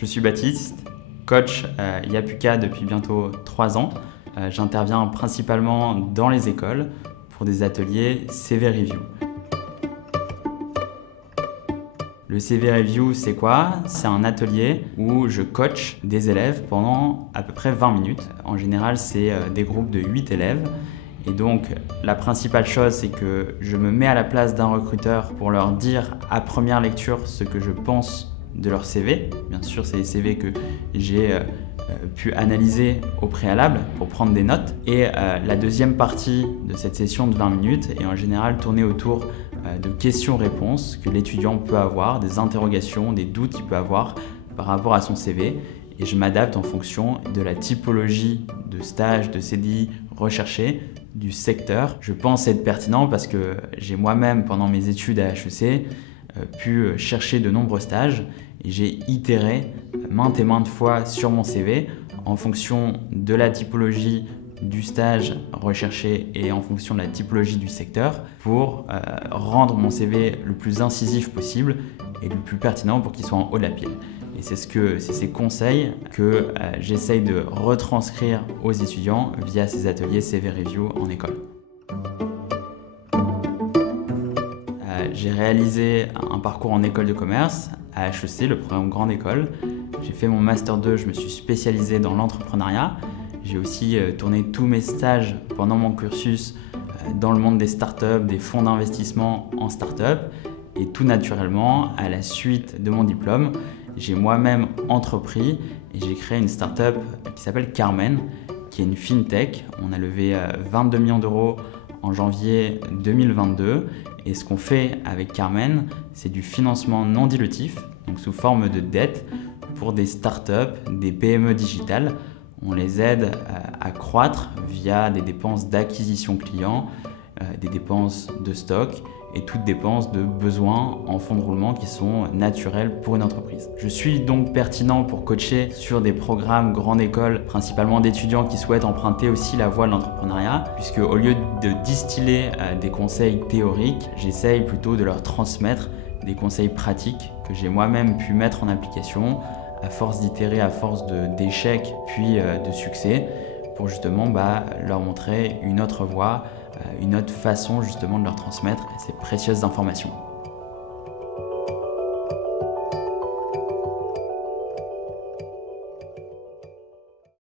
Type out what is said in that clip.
Je suis Baptiste, coach Yapuka depuis bientôt 3 ans. J'interviens principalement dans les écoles pour des ateliers CV Review. Le CV Review, c'est quoi? C'est un atelier où je coach des élèves pendant à peu près 20 minutes. En général, c'est des groupes de 8 élèves. Et donc, la principale chose, c'est que je me mets à la place d'un recruteur pour leur dire à première lecture ce que je pense de leur CV. Bien sûr, c'est des CV que j'ai pu analyser au préalable pour prendre des notes. Et la deuxième partie de cette session de 20 minutes est en général tournée autour de questions-réponses que l'étudiant peut avoir, des interrogations, des doutes qu'il peut avoir par rapport à son CV. Et je m'adapte en fonction de la typologie de stage, de CDI recherché, du secteur. Je pense être pertinent parce que j'ai moi-même, pendant mes études à HEC, pu chercher de nombreux stages et j'ai itéré maintes et maintes fois sur mon CV en fonction de la typologie du stage recherché et en fonction de la typologie du secteur pour rendre mon CV le plus incisif possible et le plus pertinent pour qu'il soit en haut de la pile. Et c'est ces conseils que j'essaye de retranscrire aux étudiants via ces ateliers CV Review en école. J'ai réalisé un parcours en école de commerce à HEC, le programme Grande École. J'ai fait mon Master 2, je me suis spécialisé dans l'entrepreneuriat. J'ai aussi tourné tous mes stages pendant mon cursus dans le monde des startups, des fonds d'investissement en startup. Et tout naturellement, à la suite de mon diplôme, j'ai moi-même entrepris et j'ai créé une startup qui s'appelle Carmen, qui est une fintech. On a levé 22 millions d'euros en janvier 2022. Et ce qu'on fait avec Carmen, c'est du financement non dilutif, donc sous forme de dette pour des startups, des PME digitales. On les aide à croître via des dépenses d'acquisition client, des dépenses de stock et toutes dépenses de besoins en fonds de roulement qui sont naturels pour une entreprise. Je suis donc pertinent pour coacher sur des programmes grande école, principalement d'étudiants qui souhaitent emprunter aussi la voie de l'entrepreneuriat, puisque au lieu de distiller des conseils théoriques, j'essaye plutôt de leur transmettre des conseils pratiques que j'ai moi-même pu mettre en application à force d'itérer, à force d'échecs puis de succès, pour justement leur montrer une autre voie, une autre façon justement de leur transmettre ces précieuses informations.